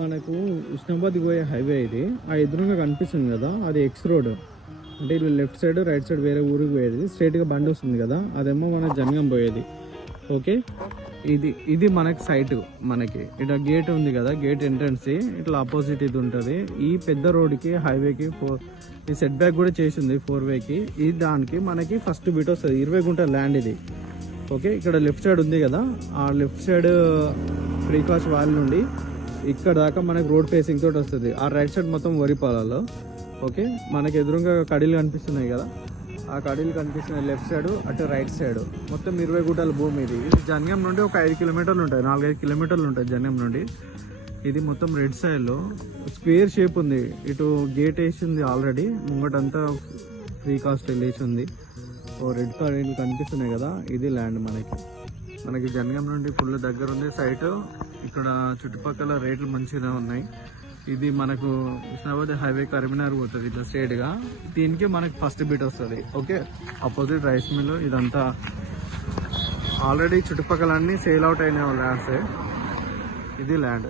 మనకు ఉస్నాబాద్కి పోయే హైవే ఇది. ఆ ఎదురుగా కనిపిస్తుంది కదా, అది ఎక్స్ రోడ్. అంటే ఇట్లా లెఫ్ట్ సైడ్ రైట్ సైడ్ వేరే ఊరికి పోయేది. స్ట్రైట్గా బండి వస్తుంది కదా, అదేమో మన జనగం పోయేది. ఓకే, ఇది మనకి సైట్. మనకి ఇట్లా గేట్ ఉంది కదా, గేట్ ఎంట్రన్స్ ఇట్లా ఆపోజిట్ ఇది ఉంటుంది. ఈ పెద్ద రోడ్కి హైవేకి ఈ సెట్ బ్యాక్ కూడా చేసింది 4-వేకి. ఈ దానికి మనకి ఫస్ట్ బిట్ వస్తుంది 20 గుంటల ల్యాండ్ ఇది. ఓకే, ఇక్కడ లెఫ్ట్ సైడ్ ఉంది కదా, ఆ left side free cost wall నుండి ఇక్కడ దాకా మనకి రోడ్ ఫేసింగ్ తోటి వస్తుంది. ఆ రైట్ సైడ్ మొత్తం వరి పొలాలు. ఓకే, మనకి ఎదురుగా కడీలు కనిపిస్తున్నాయి కదా, ఆ కడీలు కనిపిస్తున్నాయి లెఫ్ట్ సైడ్, అటు రైట్ సైడ్ మొత్తం 20 గుంటల భూమి ఇది. ఇది జనగం నుండి ఒక 5 కిలోమీటర్లు ఉంటాయి, 4-5 కిలోమీటర్లు ఉంటాయి జనగం నుండి. ఇది మొత్తం రెడ్ సైడ్లో స్క్వేర్ షేప్ ఉంది. ఇటు గేట్ వేసింది ఆల్రెడీ, ముంగటంతా ఫ్రీ కాస్ట్ వేసి ఉంది. ఓ రెడ్ కడీలు కనిపిస్తున్నాయి కదా, ఇది ల్యాండ్ మనకి జనగం నుండి ఫుల్ దగ్గర ఉంది సైట్. ఇక్కడ చుట్టుపక్కల రేట్లు మంచిగా ఉన్నాయి. ఇది మనకు ఉస్నాబాద్ హైవే కరీంనగర్ పోతుంది ఇట్లా స్ట్రైట్గా. దీనికి మనకి ఫస్ట్ బిట్ వస్తుంది. Okay, opposite rice mill. ఇదంతా ఆల్రెడీ చుట్టుపక్కల అన్నీ సేల్ అవుట్ అయిన ల్యాండ్సే. ఇది ల్యాండ్.